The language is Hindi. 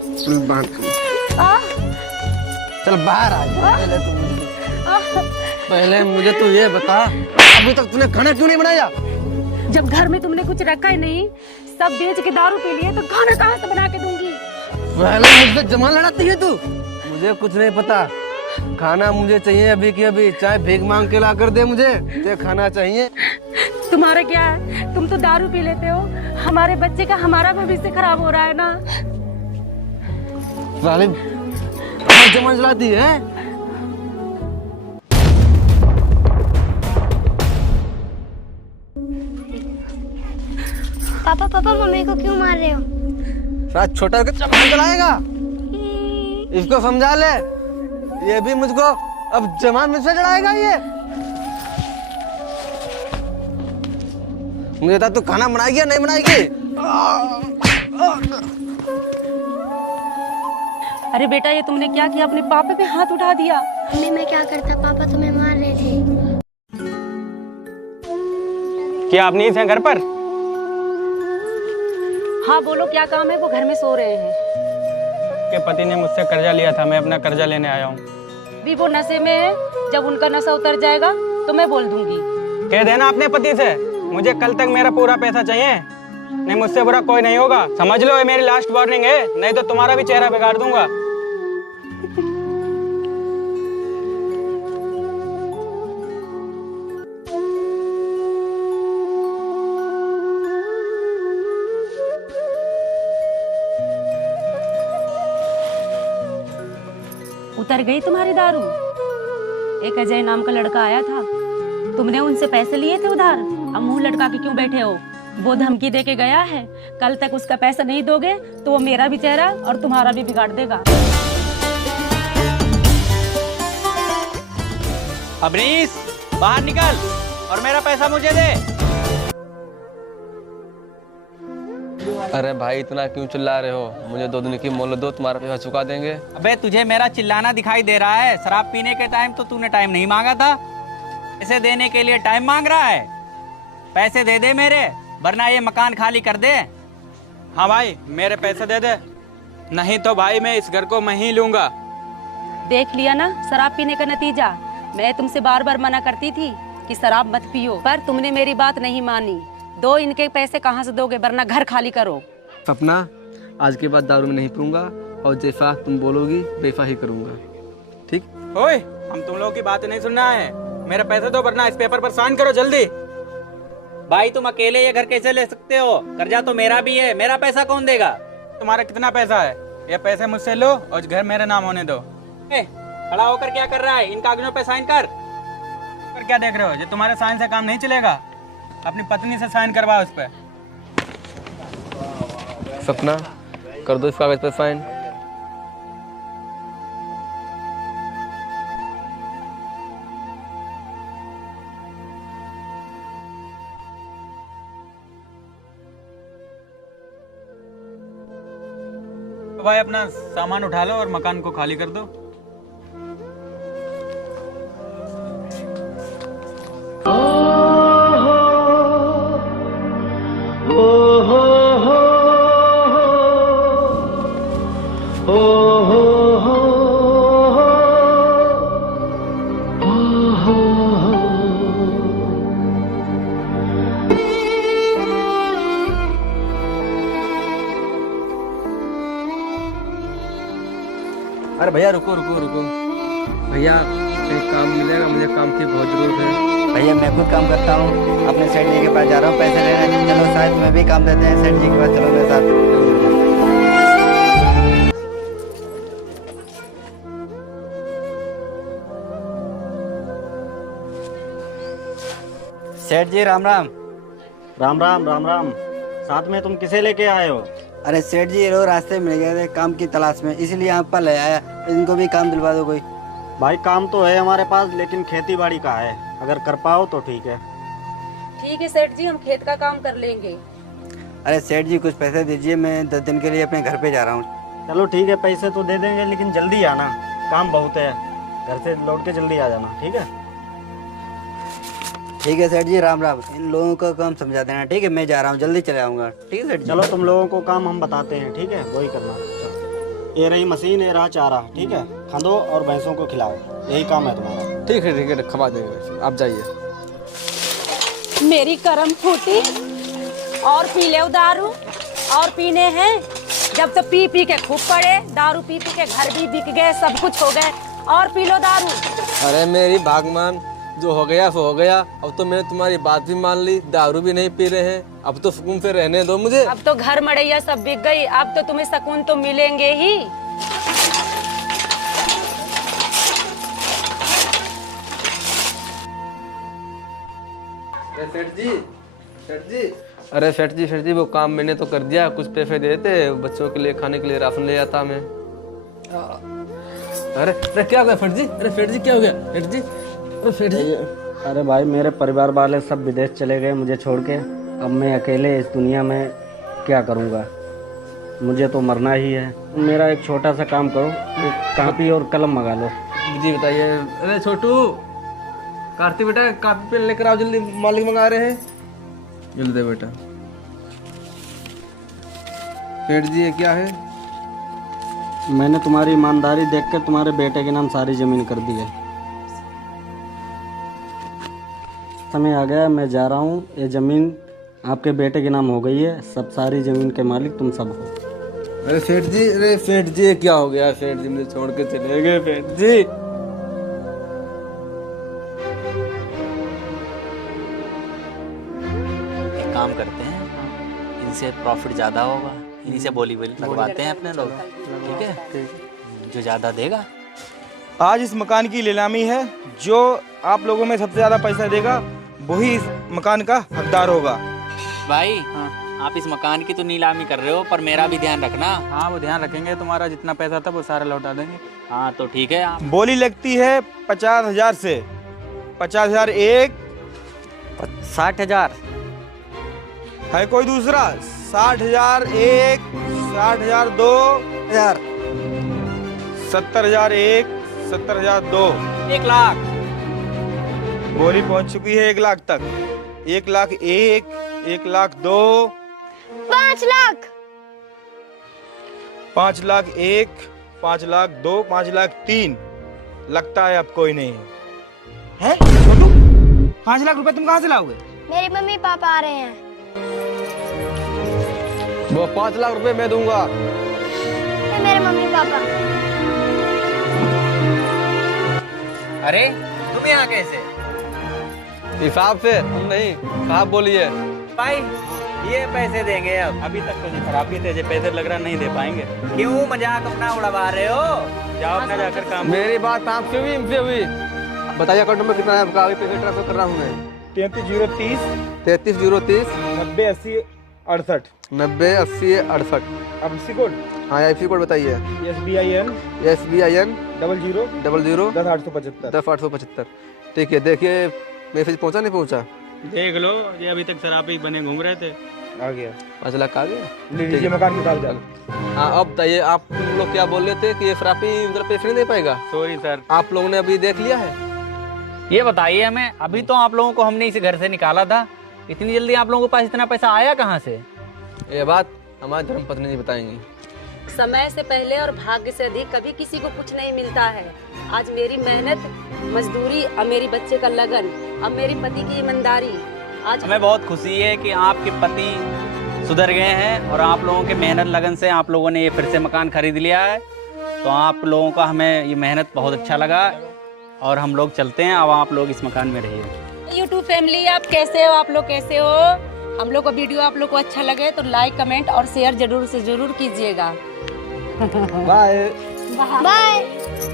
चल बाहर चल बाहर आ जा। पहले मुझे तू ये बता, अभी तक तूने खाना क्यों नहीं बनाया? जब घर में तुमने कुछ रखा ही नहीं, सब बेच के दारू पी लिए, तो खाना कहाँ से बना के दूंगी? पहले मुझसे जमा लड़ाती है तू। मुझे कुछ नहीं पता, खाना मुझे चाहिए अभी की अभी, चाहे भीख मांग के ला कर दे, मुझे खाना चाहिए। तुम्हारा क्या है, तुम तो दारू पी लेते हो, हमारे बच्चे का हमारा भविष्य खराब हो रहा है ना। जालिम, जमा लड़ाती है। पापा पापा मम्मी को क्यों मार रहे हो? रात छोटा होकर जमान चलाएगा, इसको समझा ले। ये भी मुझको अब जमान में से चढ़ाएगा ये। मुझे बता, तू खाना बनाएगी या नहीं बनाएगी? अरे बेटा, ये तुमने क्या किया, अपने पापा पे हाथ उठा दिया। मम्मी मैं क्या करता, पापा तुम्हें मार रहे थे। क्या आप नहीं थे घर पर? हाँ बोलो, क्या काम है? वो घर में सो रहे हैं। के पति ने मुझसे कर्जा लिया था, मैं अपना कर्जा लेने आया हूँ। भी वो नशे में है, जब उनका नशा उतर जाएगा तो मैं बोल दूंगी। कह देना अपने पति से, मुझे कल तक मेरा पूरा पैसा चाहिए, नहीं मुझसे बुरा कोई नहीं होगा। समझ लो, ये मेरी लास्ट वार्निंग है, नहीं तो तुम्हारा भी चेहरा बिगाड़ दूंगा। उतर गई तुम्हारी दारू? एक अजय नाम का लड़का आया था, तुमने उनसे पैसे लिए थे उधार, अब मुंह लटका के क्यों बैठे हो? वो धमकी दे के गया है, कल तक उसका पैसा नहीं दोगे तो वो मेरा भी चेहरा और तुम्हारा भी बिगाड़ देगा। अबनीस, बाहर निकल और मेरा पैसा मुझे दे। अरे भाई, इतना क्यों चिल्ला रहे हो? मुझे 2 दिन की मोहलत दो, तुम्हारा पैसा चुका देंगे। अबे तुझे मेरा चिल्लाना दिखाई दे रहा है? शराब पीने के टाइम तो तूने टाइम नहीं मांगा था, पैसे देने के लिए टाइम मांग रहा है। पैसे दे दे मेरे, वरना ये मकान खाली कर दे। हाँ भाई, मेरे पैसे दे दे, नहीं तो भाई मैं इस घर को मैं ही लूंगा। देख लिया ना शराब पीने का नतीजा। मैं तुमसे बार बार मना करती थी कि शराब मत पियो, पर तुमने मेरी बात नहीं मानी। दो इनके पैसे कहाँ से दोगे, वरना घर खाली करो। सपना, आज के बाद दारू में नहीं पीऊंगा, और जैसा तुम बोलोगी वैसा ही करूंगा, ठीक? ओए, हम तुम लोगों की बात नहीं सुनना है, मेरे पैसे दो वरना इस पेपर पर साइन करो जल्दी। भाई तुम अकेले ये घर कैसे ले सकते हो? कर्जा तो मेरा भी है, मेरा पैसा कौन देगा? तुम्हारा कितना पैसा है? ये पैसे मुझसे लो और घर मेरे नाम होने दो। खड़ा होकर क्या कर रहा है? इन कागजों पे साइन कर। पर क्या देख रहे हो? ये तुम्हारे साइन से काम नहीं चलेगा, अपनी पत्नी से साइन करवाओ उस पे। सपना, कर दो इस कागज पर साइन। तो भाई अपना सामान उठा लो और मकान को खाली कर दो। अरे भैया रुको रुको रुको भैया, कहीं काम मिलेगा? मुझे काम की बहुत जरूरत है। भैया मैं खुद काम करता हूँ, अपने सेठ जी के पास जा रहा हूँ पैसे लेने। चलो शायद तुम्हें भी काम देते हैं सेठ जी के पास, चलो मेरे साथ। सेठ जी राम राम। राम राम राम राम। साथ में तुम किसे लेके आए हो? अरे सेठ जी, ये लोग रास्ते में मिल गए थे काम की तलाश में, इसलिए यहाँ पर ले आया। इनको भी काम दिलवा दो कोई। भाई काम तो है हमारे पास, लेकिन खेती बाड़ी का है, अगर कर पाओ तो ठीक है। ठीक है सेठ जी, हम खेत का काम कर लेंगे। अरे सेठ जी कुछ पैसे दीजिए, मैं 10 दिन के लिए अपने घर पे जा रहा हूँ। चलो ठीक है, पैसे तो दे देंगे, लेकिन जल्दी आना, काम बहुत है। घर से लौट के जल्दी आ जाना, ठीक है? ठीक है सेठ जी, राम राम। इन लोगों का काम समझा देना, ठीक है? मैं जा रहा हूँ, जल्दी चले आऊँगा, ठीक है सेठ जी? चलो तुम लोगों को काम हम बताते हैं, ठीक है? वही करना। चलो। ये रही मशीन, ये रहा चारा, ठीक है? खंदो और भैंसों को खिलाओ, यही काम है तुम्हारा। ठीक है खवा देंगे, आप जाइए। मेरी करम फूटी और पी ले दारू और पीने हैं। जब तो पी पी के खूब पड़े, दारू पी पी के घर भी बिक गए, सब कुछ हो गए और पी लो दारू। अरे मेरी भागमान, जो हो गया सो हो गया। अब तो मैंने तुम्हारी बात भी मान ली, दारू भी नहीं पी रहे हैं, अब तो सुकून से रहने दो मुझे। अब तो घर मड़ैया सब बिक गई, अब तो तुम्हें सुकून तो मिलेंगे ही। अरे सेठ जी वो काम मैंने तो कर दिया, कुछ पैसे दे देते, बच्चों के लिए खाने के लिए राशन ले आता मैं। अरे क्या हो गया सेठ जी? अरे सेठ जी क्या हो गया सेठ जी? अरे सेठ जी, अरे भाई, मेरे परिवार वाले सब विदेश चले गए मुझे छोड़ के। अब मैं अकेले इस दुनिया में क्या करूँगा? मुझे तो मरना ही है। मेरा एक छोटा सा काम करो, एक कापी और कलम मंगा लो। जी बताइए। अरे छोटू, कार्तिक बेटा कापी पेन लेकर आओ जल्दी, मालिक मंगा रहे हैं, जल्दी दे बेटा। सेठ जी ये क्या है? मैंने तुम्हारी ईमानदारी देखकर तुम्हारे बेटे के नाम सारी जमीन कर दी है। समय आ गया, मैं जा रहा हूँ। ये जमीन आपके बेटे के नाम हो गई है, सब सारी जमीन के मालिक तुम सब हो। अरे सेठ जी ये क्या हो गया? सेठ जी मुझे छोड़ के चले गए सेठ जी। एक काम करते हैं, इनसे प्रॉफिट ज़्यादा होगा, इन्हीं से बोली लगवाते हैं अपने लोग, ठीक है? जो ज़्यादा देगा। आज इस मकान की नीलामी है, जो आप लोगों में सबसे ज़्यादा पैसा देगा वही इस मकान का हकदार होगा। भाई आप इस मकान की तो नीलामी कर रहे हो, पर मेरा भी ध्यान रखना। हाँ, वो ध्यान रखेंगे, तुम्हारा जितना पैसा था वो सारा लौटा देंगे। हाँ तो ठीक है। आप बोली लगती है 50,000 से। 50,000 एक, 60,000। है कोई दूसरा? 60,000 एक, 60,000 दो, 70,000 एक, 70,000 दो। 1 लाख। बोली पहुंच चुकी है 1 लाख तक। 1 लाख एक, 1 लाख दो, 5 लाख। 5 लाख एक, 5 लाख दो, 5 लाख तीन। लगता है अब कोई नहीं है। छोटू, 5 लाख रुपए तुम कहाँ से लाओगे? मेरे मम्मी पापा आ रहे हैं। वो 5 लाख रुपए मैं दूंगा। ये मेरे मम्मी पापा। अरे तुम यहाँ कैसे? हिसाब से, तुम नहीं, साहब बोलिए। भाई ये पैसे देंगे अब। अभी तक तो खराबी थे, पैसे लग रहा नहीं दे पाएंगे। क्यों मजाक अपना उड़वा रहे हो? जाओ अपना जाकर काम। मेरी बात आपसे हुई, इनसे हुई। बताइए अकाउंट नंबर कितना है आपका? अभी पैसे ट्रांसफर कर रहा हूँ मैं। 33,030 33,030 90 80 68। 90 80 68। अब इसी कोड हाँ IFSC कोड बताइए। SBIN SBIN 00 00 10 875। 10 875। ठीक है, देखिए मैसेज पहुंचा नहीं पहुंचा? देख लो, ये अभी तक शराबी बने घूम रहे थे। आ गया। 5 लाख आ गया। ले लीजिए मकान के कागजात। हाँ अब बताइए, आप लोग क्या बोल रहे थे कि ये फ्रापी उधर पैसे नहीं दे पाएगा? Sorry sir. आप लोगों ने अभी देख लिया है? ये बताइए हमें, अभी तो आप लोगों को हमने इसे घर से निकाला था, इतनी जल्दी आप लोगों के पास इतना पैसा आया कहाँ से? ये बात हमारी धर्मपत्नी जी बताएंगी। समय से पहले और भाग्य से अधिक कभी किसी को कुछ नहीं मिलता है। आज मेरी मेहनत मजदूरी, अब मेरी बच्चे का लगन, अब मेरी पति की ईमानदारी, आज हमें बहुत खुशी है कि आपके पति सुधर गए हैं और आप लोगों के मेहनत लगन से आप लोगों ने ये फिर से मकान खरीद लिया है। तो आप लोगों का हमें ये मेहनत बहुत अच्छा लगा और हम लोग चलते हैं। अब आप लोग इस मकान में रहिए। यूट्यूब फैमिली, आप कैसे हो? आप लोग कैसे हो? हम लोग का वीडियो आप लोग को अच्छा लगे तो लाइक कमेंट और शेयर जरूर से जरूर कीजिएगा। Bye bye.